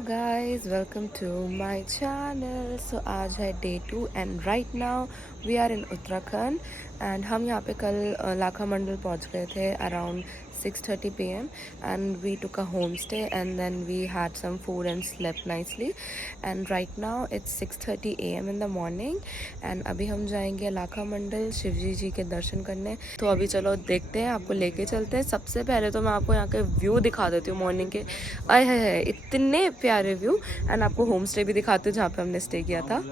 guys, welcome to my channel. So आज है day 2 and right now we are in Uttarakhand and हम यहाँ पे कल लाखा मंडल पहुँच गए थे around 6:30 p.m. and we took a homestay and then we had some food and slept nicely and right now it's 6:30 a.m. in the morning and अभी हम जाएंगे लाखा मंडल शिवजी जी के दर्शन करने। तो अभी चलो देखते हैं, आपको लेके चलते हैं। सबसे पहले तो मैं आपको यहाँ के व्यू दिखा देती हूँ मॉर्निंग के। आए है इतने प्यारे व्यू एंड आपको होम स्टे भी दिखाती हूँ जहाँ पे हमने स्टे किया था।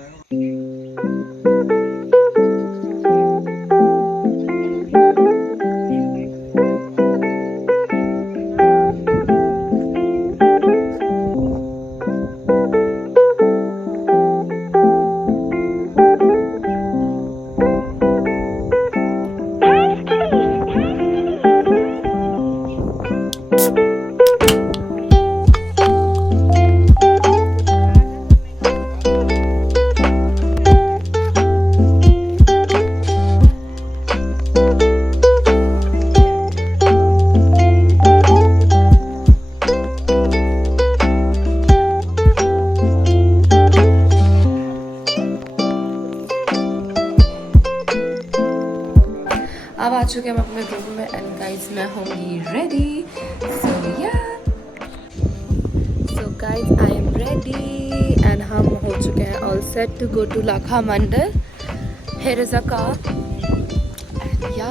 अब आ चुके हैं हम अपने रूम में एंड गाइस मैं होंगी ready. So guys I am ready and हम हो चुके हैं all set to go to Lakha Mandal. Here is a car and yeah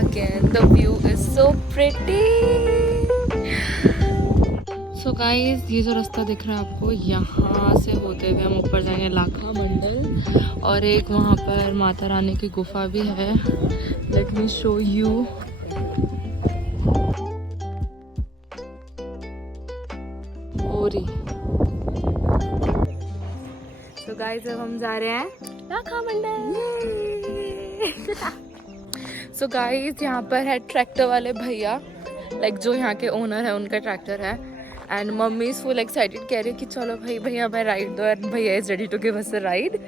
again the view is so pretty. So guys ये जो रास्ता दिख रहा है आपको, यहाँ से होते हुए हम ऊपर जाएंगे लाखा मंडल और एक वहाँ पर माता रानी की गुफा भी है। Let me show you. ओरी तो गाइस अब हम जा रहे हैं लाखा मंडल। सो गाइस यहाँ पर है ट्रैक्टर वाले भैया, लाइक जो यहाँ के ओनर है उनका ट्रैक्टर है and mummy is full excited, कह रही है कि चलो भाई भैया मैं राइड दो एंड भैया is ready to give us a ride.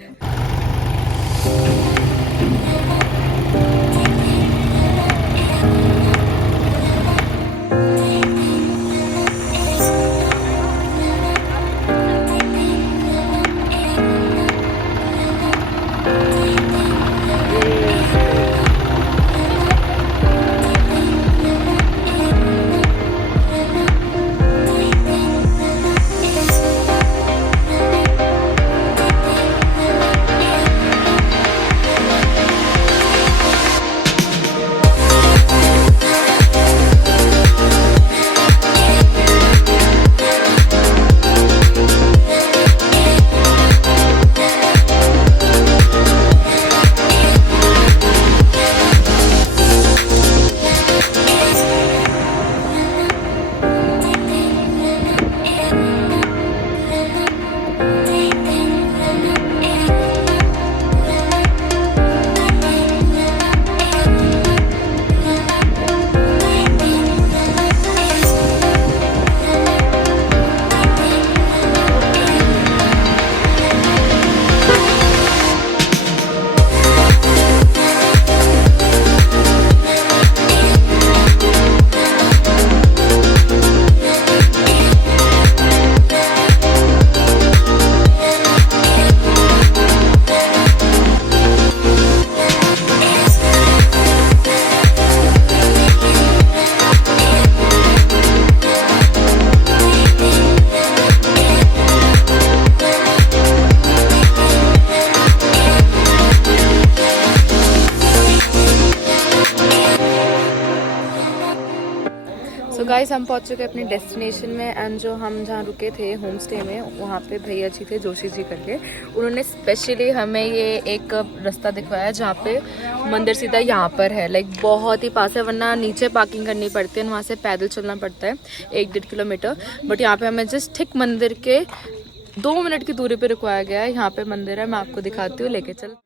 तो गाइस हम पहुंच चुके अपने डेस्टिनेशन में एंड जो हम जहाँ रुके थे होम स्टे में वहाँ पे भैया जी थे जोशी जी करके, उन्होंने स्पेशली हमें ये एक रास्ता दिखवाया जहाँ पे मंदिर सीधा यहाँ पर है, लाइक बहुत ही पास है, वरना नीचे पार्किंग करनी पड़ती है, वहाँ से पैदल चलना पड़ता है 1-1.5 किलोमीटर। बट यहाँ पे हमें जस्ट ठीक मंदिर के 2 मिनट की दूरी पे रुकवाया गया है। यहाँ पे मंदिर है, मैं आपको दिखाती हूँ, लेके चल।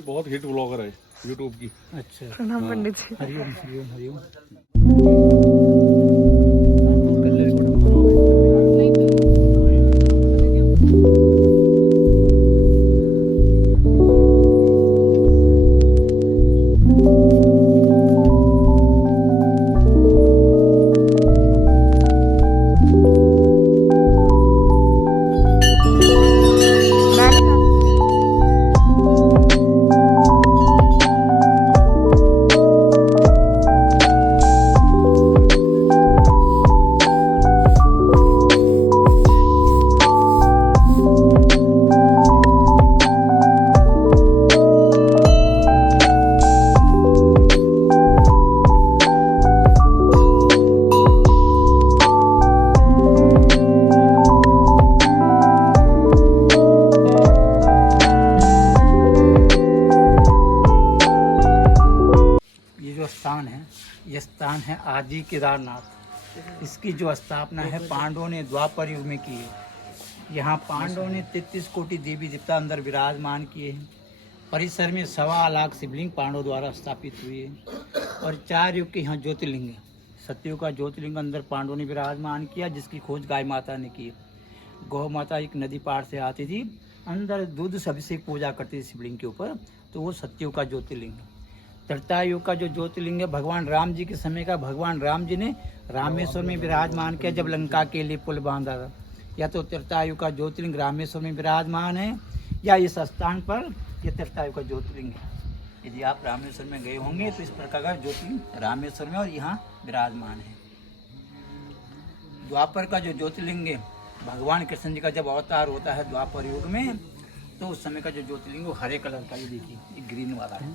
जी बहुत हिट ब्लॉगर है यूट्यूब की। अच्छा, प्रणाम पंडित जी। हरिओम हरिओम हरिओम। ये जो स्थान है, ये स्थान है आदि केदारनाथ। इसकी जो स्थापना है पांडवों ने द्वापर युग में की है। यहाँ पांडवों ने 33 कोटि देवी देवता अंदर विराजमान किए हैं। परिसर में 1.25 लाख शिवलिंग पांडवों द्वारा स्थापित हुए हैं और 4 युग के यहाँ ज्योतिर्लिंग है। सतयुग का ज्योतिर्लिंग अंदर पांडवों ने विराजमान किया, जिसकी खोज गाय माता ने की। गौ माता एक नदी पार से आती थी, अंदर दूध से अभिषेक पूजा करती थी शिवलिंग के ऊपर, तो वो सतयुग का ज्योतिर्लिंग है। त्रेता युग का जो ज्योतिर्लिंग है भगवान राम जी के समय का, भगवान राम जी ने रामेश्वर में विराजमान किया जब लंका के लिए पुल बांधा था। या तो त्रेता युग का ज्योतिर्लिंग रामेश्वर में विराजमान है, या इस स्थान पर यह त्रेता युग का ज्योतिर्लिंग है। यदि आप रामेश्वर में गए होंगे तो इस प्रकार का ज्योतिर्लिंग रामेश्वर में और यहाँ विराजमान है। द्वापर का जो ज्योतिर्लिंग है, भगवान कृष्ण जी का जब अवतार होता है द्वापर युग में, तो उस समय का जो ज्योतिर्लिंग वो हरे कलर का, ये देखिए ये ग्रीन वाला है,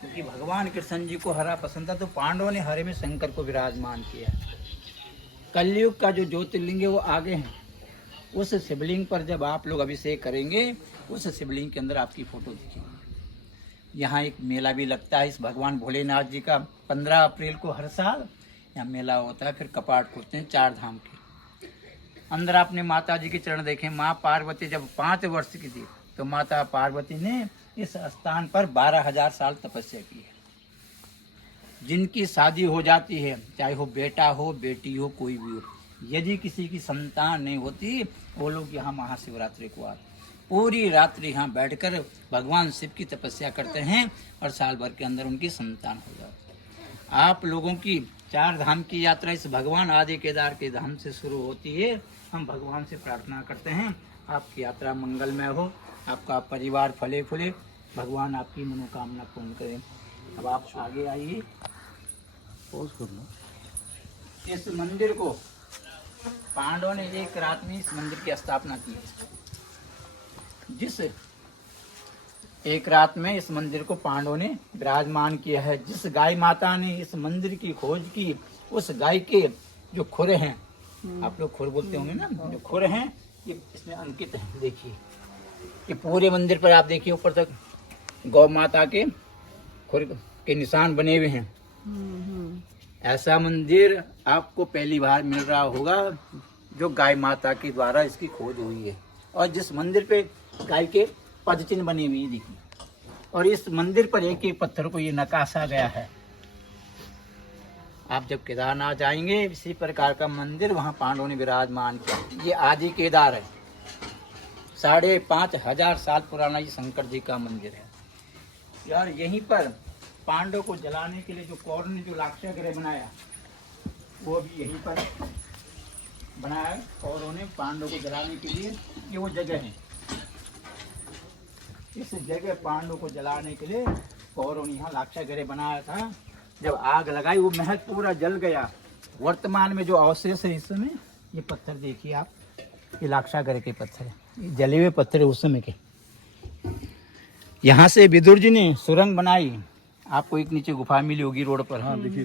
क्योंकि भगवान कृष्ण जी को हरा पसंद था, तो पांडवों ने हरे में शंकर को विराजमान किया। कलयुग का जो ज्योतिर्लिंग है वो आगे है। उस शिवलिंग पर जब आप लोग अभिषेक करेंगे, उस शिवलिंग के अंदर आपकी फोटो दिखेगी। यहाँ एक मेला भी लगता है इस भगवान भोलेनाथ जी का, 15 अप्रैल को हर साल यहाँ मेला होता है। फिर कपाट खुलते हैं 4 धाम के। अंदर आपने माता जी के चरण देखे। माँ पार्वती जब 5 वर्ष की थी, तो माता पार्वती ने इस स्थान पर 12,000 साल तपस्या की है। जिनकी शादी हो जाती है, चाहे हो बेटा हो बेटी हो कोई भी हो, यदि किसी की संतान नहीं होती, वो लोग यहाँ महाशिवरात्रि को आते, पूरी रात्रि यहाँ बैठकर भगवान शिव की तपस्या करते हैं और साल भर के अंदर उनकी संतान हो जाती है। आप लोगों की 4 धाम की यात्रा इस भगवान आदि केदार के धाम से शुरू होती है। हम भगवान से प्रार्थना करते हैं आपकी यात्रा मंगलमय हो, आपका परिवार फले फूले, भगवान आपकी मनोकामना पूर्ण करें। अब आप आगे आइए, पॉज कर लो। इस मंदिर को पांडवों ने एक रात में इस मंदिर की स्थापना की। जिस एक रात में इस मंदिर को पांडवों ने विराजमान किया है। जिस गाय माता ने इस मंदिर की खोज की, उस गाय के जो खुर हैं, आप लोग खुर बोलते होंगे ना, जो खुर हैं ये इसमें अंकित है। देखिए ये पूरे मंदिर पर आप देखिए ऊपर तक गौ माता के खुर के निशान बने हुए हैं। ऐसा मंदिर आपको पहली बार मिल रहा होगा जो गाय माता के द्वारा इसकी खोज हुई है, और जिस मंदिर पे गाय के पद चिन्ह बने हुए हैं देखिए, और इस मंदिर पर एक एक पत्थर को ये नकाशा गया है। आप जब केदारनाथ जाएंगे, इसी प्रकार का मंदिर वहाँ पांडवों ने विराजमान किया। ये आदि केदार है, 5,500 साल पुराना ये शंकर जी का मंदिर है यार। यहीं पर पांडव को जलाने के लिए जो कौरव ने जो लाक्षागृह बनाया, वो भी यहीं पर बनाया। कौरव ने पांडव को जलाने के लिए, ये वो जगह है। इस जगह पांडव को जलाने के लिए कौरव ने यहाँ लाक्षागृह बनाया था। जब आग लगाई वो महल पूरा जल गया। वर्तमान में जो अवशेष है इस समय, ये पत्थर देखिए आप, ये लाक्षागृह के पत्थर है, ये जले हुए पत्थर है उस समय के। यहाँ से विदुर जी ने सुरंग बनाई। आपको एक नीचे गुफा मिली होगी रोड पर, हाँ देखिए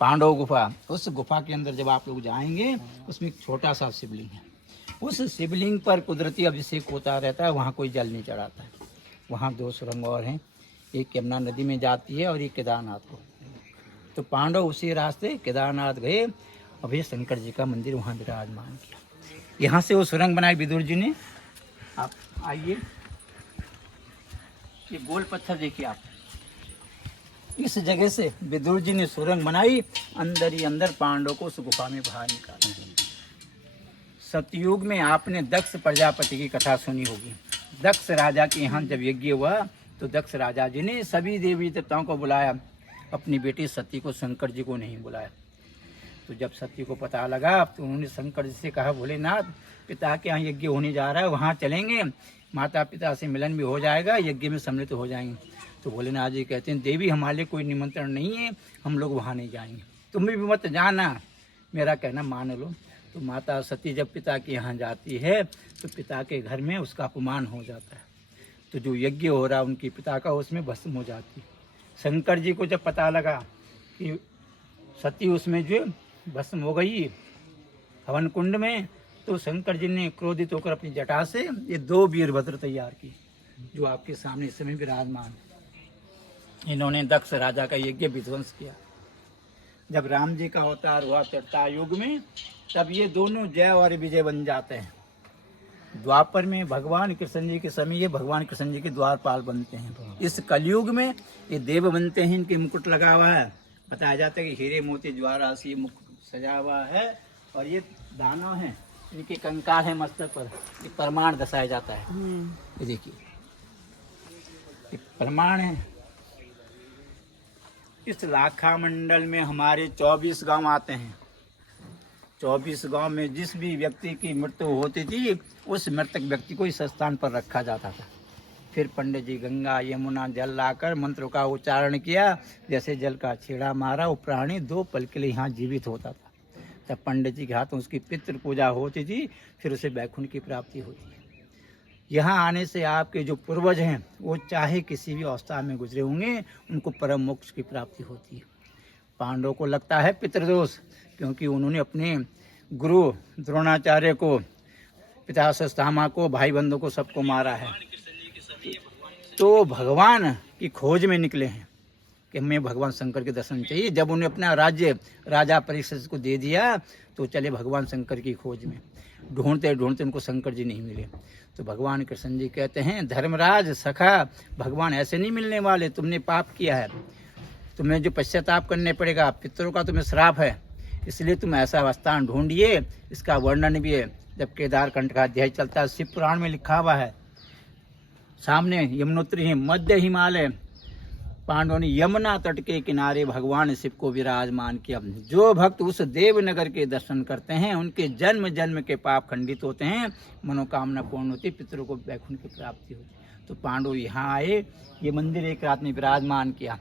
पांडव गुफा। उस गुफा के अंदर जब आप लोग जाएंगे, उसमें एक छोटा सा शिवलिंग है। उस शिवलिंग पर कुदरती अभिषेक होता रहता है, वहाँ कोई जल नहीं चढ़ाता है। वहाँ 2 सुरंग और हैं, एक यमुना नदी में जाती है और एक केदारनाथ को। तो पांडव उसी रास्ते केदारनाथ गए और फिर शंकर जी का मंदिर वहाँ विराजमान किया। यहाँ से वो सुरंग बनाई विदुर जी ने। आप आइए, ये गोल पत्थर देखिए आप, इस जगह से विदुर जी ने सुरंग बनाई, अंदर ही अंदर पांडवों को उस गुफा में बाहर निकाला। सतयुग में आपने दक्ष प्रजापति की कथा सुनी होगी। दक्ष राजा के यहाँ जब यज्ञ हुआ तो दक्ष राजा जी ने सभी देवी देवताओं को बुलाया, अपनी बेटी सती को, शंकर जी को नहीं बुलाया। तो जब सती को पता लगा तो उन्होंने शंकर जी से कहा, भोलेनाथ पिता के यहाँ यज्ञ होने जा रहा है, वहाँ चलेंगे, माता पिता से मिलन भी हो जाएगा, यज्ञ में सम्मिलित हो जाएंगे। तो भोलेनाथ जी कहते हैं, देवी हमारे लिए कोई निमंत्रण नहीं है, हम लोग वहाँ नहीं जाएंगे, तुम भी मत जाना, मेरा कहना मान लो। तो माता सती जब पिता के यहाँ जाती है तो पिता के घर में उसका अपमान हो जाता है। तो जो यज्ञ हो रहा उनके पिता का, उसमें भस्म हो जाती है। शंकर जी को जब पता लगा कि सती उसमें जो भस्म हो गई हवन कुंड में, तो शंकर जी ने क्रोधित होकर अपनी जटा से ये 2 वीरभद्र तैयार किए, जो आपके सामने इस समय विराजमान है। इन्होंने दक्ष राजा का यज्ञ विध्वंस किया। जब राम जी का अवतार हुआ त्रेता युग में, तब ये दोनों जय और विजय बन जाते हैं। द्वापर में भगवान कृष्ण जी के समय ये भगवान कृष्ण जी के द्वारपाल बनते हैं। इस कलयुग में ये देव बनते हैं, इनके मुकुट लगा हुआ है। बताया जाता है कि हीरे मोती ज्वारा से मुकुट सजा हुआ है, और ये दानव हैं, इनके कंकाल है मस्तक पर, ये प्रमाण दर्शाया जाता है। ये देखिए, ये प्रमाण है। इस लाखा मंडल में हमारे 24 गांव आते हैं। 24 गांव में जिस भी व्यक्ति की मृत्यु होती थी, उस मृतक व्यक्ति को इस स्थान पर रखा जाता था। फिर पंडित जी गंगा यमुना जल लाकर मंत्र का उच्चारण किया, जैसे जल का छेड़ा मारा, वो प्राणी 2 पल के लिए यहाँ जीवित होता था। तब पंडित जी के हाथों उसकी पितृ पूजा होती थी, फिर उसे वैकुंठ की प्राप्ति होती है। यहाँ आने से आपके जो पूर्वज हैं, वो चाहे किसी भी अवस्था में गुजरे होंगे, उनको परम मोक्ष की प्राप्ति होती है। पांडवों को लगता है पितृदोष, क्योंकि उन्होंने अपने गुरु द्रोणाचार्य को, पिता सस्तामा को, भाई बंधु को, सबको मारा है। तो भगवान की खोज में निकले हैं कि हमें भगवान शंकर के दर्शन चाहिए। जब उन्हें अपना राज्य राजा परीक्षित को दे दिया, तो चले भगवान शंकर की खोज में। ढूंढते ढूंढते उनको शंकर जी नहीं मिले। तो भगवान कृष्ण जी कहते हैं, धर्मराज सखा, भगवान ऐसे नहीं मिलने वाले, तुमने पाप किया है, तुम्हें जो पश्चाताप करने पड़ेगा, पितरों का तुम्हें श्राप है, इसलिए तुम ऐसा स्थान ढूंढिए। इसका वर्णन भी है, जब केदार कंठ का अध्याय चलता है, शिव पुराण में लिखा हुआ है। सामने यमुनोत्री है, मध्य हिमालय, पांडवों ने यमुना तट के किनारे भगवान शिव को विराजमान किया। जो भक्त उस देवनगर के दर्शन करते हैं, उनके जन्म जन्म के पाप खंडित होते हैं, मनोकामना पूर्ण होती, पितरों को वैकुंठ की प्राप्ति होती। तो पांडव यहाँ आए, ये मंदिर एक रात में विराजमान किया।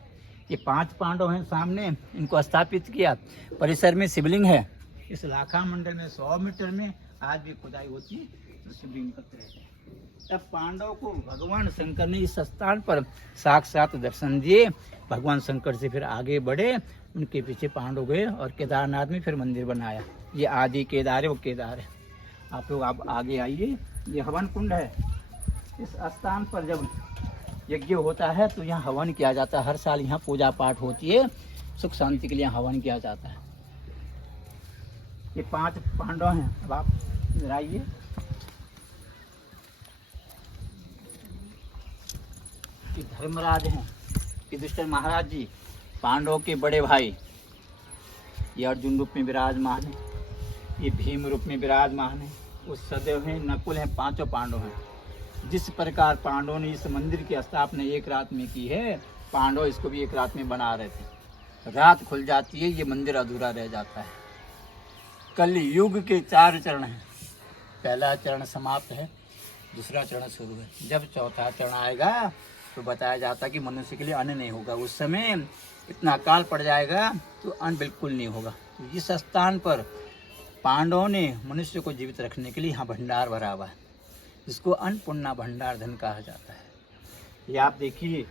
ये 5 पांडव हैं सामने, इनको स्थापित किया। परिसर में शिवलिंग है। इस लाखा मंडल में 100 मीटर में आज भी खुदाई होती है, तो शिवलिंग करते रहते हैं। तब पांडव को भगवान शंकर ने इस स्थान पर साक्षात दर्शन दिए। भगवान शंकर से फिर आगे बढ़े, उनके पीछे पांडव गए और केदारनाथ में फिर मंदिर बनाया। ये आदि केदार है, वो केदार है। आप लोग आप आगे आइए, ये हवन कुंड है। इस स्थान पर जब यज्ञ होता है तो यहाँ हवन किया जाता है। हर साल यहाँ पूजा पाठ होती है, सुख शांति के लिए हवन किया जाता है। ये 5 पांडव हैं। अब आप इधर आइए। ये धर्मराज हैं, युधिष्ठिर महाराज जी, पांडवों के बड़े भाई। ये अर्जुन रूप में विराजमान है, ये भीम रूप में विराजमान है, वो सदैव हैं, नकुल हैं, 5 पांडव हैं। जिस प्रकार पांडवों ने इस मंदिर की स्थापना एक रात में की है, पांडव इसको भी एक रात में बना रहे थे। रात खुल जाती है, ये मंदिर अधूरा रह जाता है। कल युग के 4 चरण हैं। पहला चरण समाप्त है, दूसरा चरण शुरू है। जब चौथा चरण आएगा तो बताया जाता है कि मनुष्य के लिए अन्न नहीं होगा। उस समय इतना काल पड़ जाएगा तो अन्न बिल्कुल नहीं होगा। तो इस स्थान पर पांडवों ने मनुष्य को जीवित रखने के लिए यहाँ भंडार भरा हुआ है, जिसको अन्नपूर्णा भंडार धन कहा जाता है। ये आप देखिए,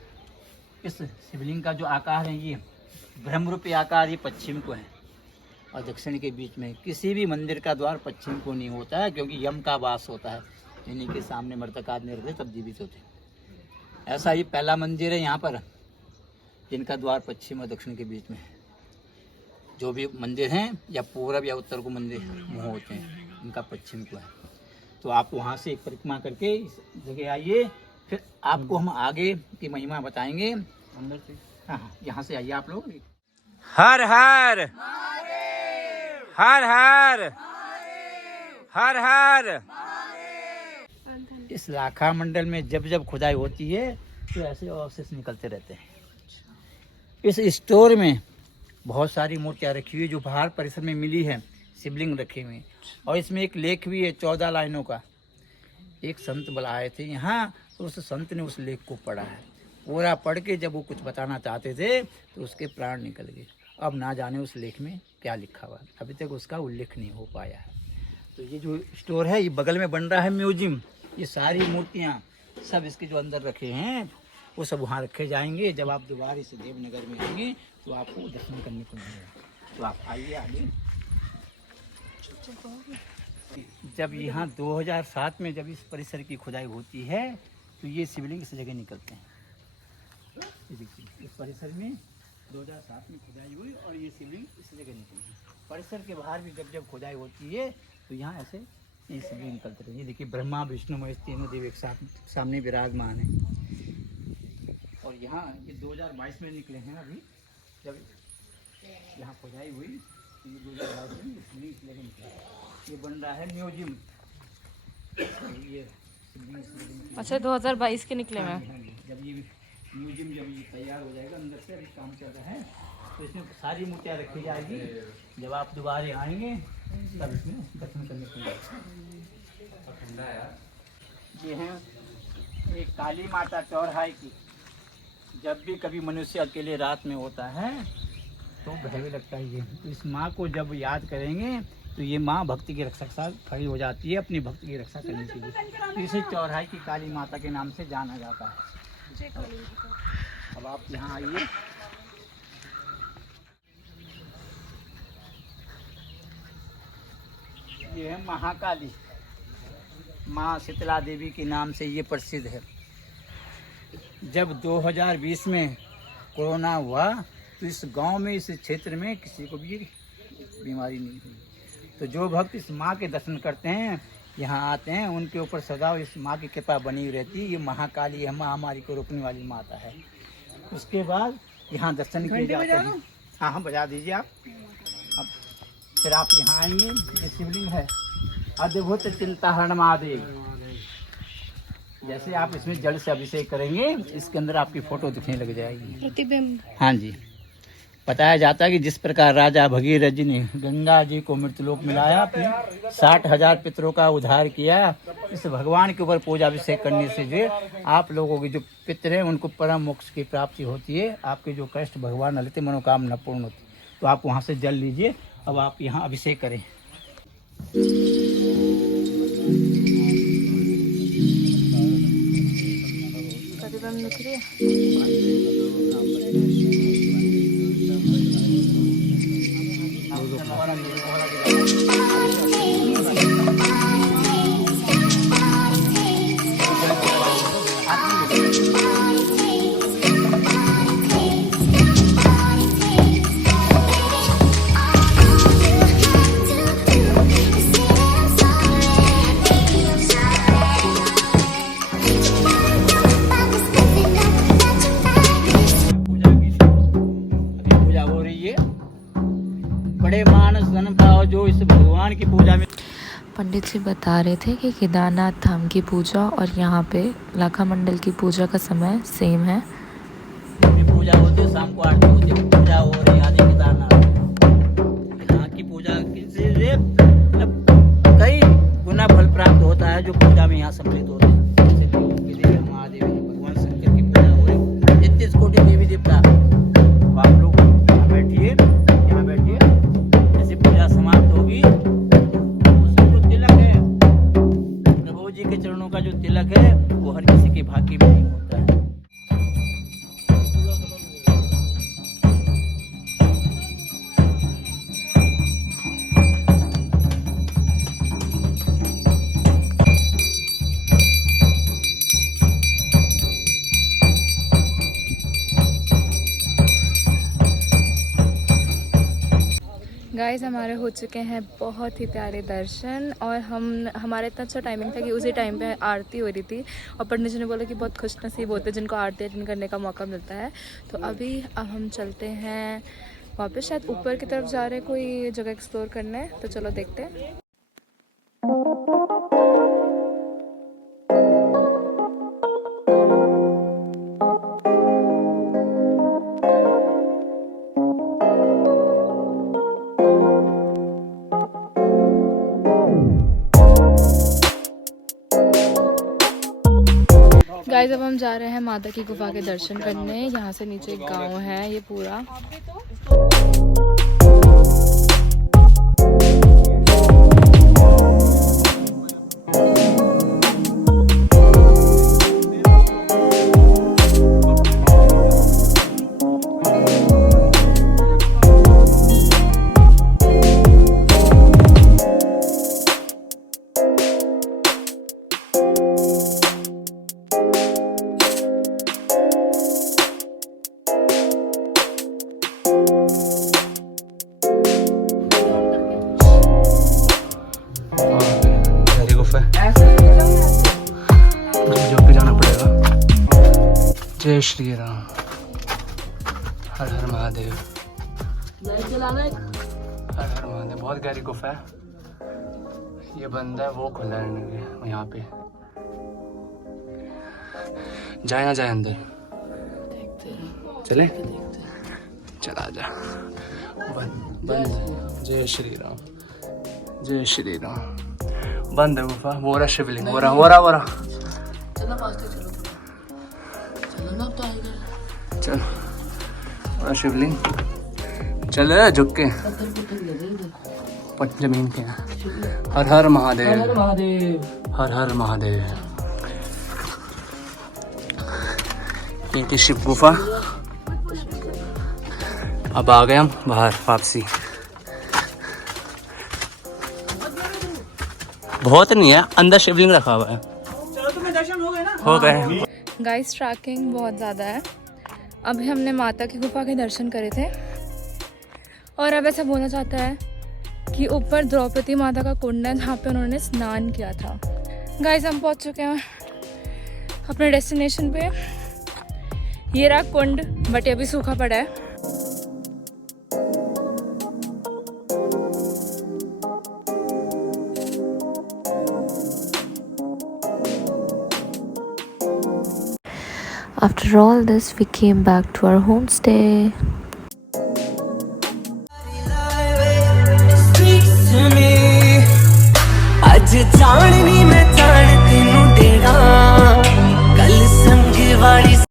इस शिवलिंग का जो आकार है, ये ब्रह्मरूपी आकार, ये पश्चिम को है और दक्षिण के बीच में। किसी भी मंदिर का द्वार पश्चिम को नहीं होता है, क्योंकि यम का वास होता है, इन्हीं के सामने मृतक आदमी रहते तब जीवित होते हैं। ऐसा ही पहला मंदिर है यहाँ पर, जिनका द्वार पश्चिम और दक्षिण के बीच में है। जो भी मंदिर हैं, या पूरब या उत्तर को मंदिर मुँह होते हैं, इनका पश्चिम को है। तो आप वहाँ से एक परिक्रमा करके इस जगह आइए, फिर आपको हम आगे की महिमा बताएंगे अंदर से। हाँ हाँ, यहाँ से आइए आप लोग। हर हर हर हर हर हर। इस लाखा मंडल में जब जब खुदाई होती है तो ऐसे अवशेष निकलते रहते हैं। इस स्टोर में बहुत सारी मूर्तियाँ रखी हुई जो बाहर परिसर में मिली है, शिवलिंग रखे हुए हैं। और इसमें एक लेख भी है 14 लाइनों का। एक संत बुलाए थे यहाँ, तो उस संत ने उस लेख को पढ़ा है। पूरा पढ़ के जब वो कुछ बताना चाहते थे तो उसके प्राण निकल गए। अब ना जाने उस लेख में क्या लिखा हुआ, अभी तक उसका उल्लेख नहीं हो पाया है। तो ये जो स्टोर है, ये बगल में बन रहा है म्यूजियम। ये सारी मूर्तियाँ सब इसके जो अंदर रखे हैं वो सब वहाँ रखे जाएंगे। जब आप दोबारा इस देवनगर में आएंगे तो आपको दर्शन करने को मिलेगा। तो आप आइए आगे। जब यहाँ 2007 में जब इस परिसर की खुदाई होती है तो ये शिवलिंग इस जगह निकलते हैं। ये देखिए, इस परिसर में 2007 में खुदाई हुई और ये शिवलिंग इस जगह निकली। परिसर के बाहर भी जब खुदाई होती है तो यहाँ ऐसे ये शिवलिंग निकलते रहते हैं। देखिए, ब्रह्मा विष्णु महेश तीनों देव एक साथ सामने विराजमान है। और यहाँ ये 2022 में निकले हैं। अभी जब यहाँ खुदाई हुई तो ये 2022 में शिवलिंग इस जगह निकला। ये बन रहा है म्यूजियम। ये अच्छा, 2022 के निकले में। जब ये म्यूजियम जब ये तैयार हो जाएगा, अंदर से अभी काम चल रहा है, तो इसमें सारी मूर्तियाँ रखी जाएगी। जब आप दोबारा आएंगे तब इसमें दर्शन करने को मिलेगा। ये है एक काली माता चौराहे की। जब भी कभी मनुष्य अकेले रात में होता है तो भय भी लगता है। ये तो इस माँ को जब याद करेंगे तो ये माँ भक्ति की रक्षा के साथ खड़ी हो जाती है, अपनी भक्ति की रक्षा करने के लिए। तो इसे चौराहे की काली माता के नाम से जाना जाता है। अब आप यहाँ आइए। ये है महाकाली, माँ शीतला देवी के नाम से ये प्रसिद्ध है। जब 2020 में कोरोना हुआ तो इस गांव में, इस क्षेत्र में किसी को भी बीमारी नहीं हुई। तो जो भक्त इस माँ के दर्शन करते हैं, यहाँ आते हैं, उनके ऊपर सदा इस माँ की कृपा बनी रहती है। ये महाकाली है, महामारी को रोकने वाली माता है। उसके बाद यहाँ दर्शन किए जाते हैं। हाँ हाँ, बजा दीजिए आप। अब फिर आप यहाँ आएंगे। ये शिवलिंग है, अद्भुत चिंताहरण महादेव। जैसे आप इसमें जल से अभिषेक करेंगे, इसके अंदर आपकी फोटो दिखने लग जाएगी, प्रतिबिंब। हाँ जी। बताया जाता है कि जिस प्रकार राजा भगीरथ जी ने गंगा जी को मृतलोक मिलाया, अपने 60,000 पितरों का उद्धार किया, इस भगवान के ऊपर पूजा अभिषेक करने से जो आप लोगों के जो पितर हैं उनको परम मोक्ष की प्राप्ति होती है। आपके जो कष्ट भगवान न लेते, मनोकामना पूर्ण होती। तो आप वहाँ से जल लीजिए। अब आप यहाँ अभिषेक करें। जो इस भगवान की पूजा में पंडित जी बता रहे थे कि केदारनाथ धाम की पूजा और यहाँ पे लाखा मंडल की पूजा का समय सेम है। पूजा होती है, शाम को आरती होती है, पूजा हो रही है आदि केदारनाथ। यहाँ की पूजा से कई गुना फल प्राप्त होता है जो पूजा में यहाँ सम्मिलित होते हैं। जैसे महादेव, भगवान शंकर की पूजा हो रही, 33 कोटि देवी देवता। आप लोग यहाँ बैठिए, यहाँ बैठिए। जैसे पूजा समाप्त होगी, उसमें जो तिलक है, प्रभु जी के चरणों का जो तिलक है, वो हर किसी के भाग्य में नहीं होता है। गाइस हमारे हो चुके हैं बहुत ही प्यारे दर्शन और हमारा इतना अच्छा टाइमिंग था कि उसी टाइम पे आरती हो रही थी और पंडित जी ने बोला कि बहुत खुशनसीब होते हैं जिनको आरती अटेंड करने का मौका मिलता है। तो अब हम चलते हैं वापस, शायद ऊपर की तरफ जा रहे हैं, कोई जगह एक्सप्लोर करना है, तो चलो देखते हैं। गाइस अब हम जा रहे हैं माता की गुफा के दर्शन करने। यहाँ से नीचे एक गांव है ये पूरा। जय श्री राम, हर हर महादेव, हर हर महादेव। बहुत गहरी गुफा है, ये बंद है, वो खुला है यहाँ पे। जाए ना जाए अंदर, चले चला जा। बंद। जय श्री राम, जय श्री राम। बंद है गुफा। वो रहा शिवलिंग, वो रहा चल बड़ा शिवलिंग। चल झुक के जमीन के। हर हर महादेव, हर हर महादेव। ये थी शिव गुफा। अब आ गए हम बाहर वापसी। बहुत नहीं है, अंदर शिवलिंग रखा हुआ है। चलो तुम्हें दर्शन हो गए ना? हो गए। गाइस ट्रैकिंग बहुत ज़्यादा है। अभी हमने माता की गुफा के दर्शन करे थे और अब ऐसा बोला जाता है कि ऊपर द्रौपदी माता का कुंड है जहाँ पे उन्होंने स्नान किया था। गाइस हम पहुँच चुके हैं अपने डेस्टिनेशन पे। ये रहा कुंड, बट ये अभी सूखा पड़ा है। After all this, we came back to our homestay. Speak to me. आज जाननी मैं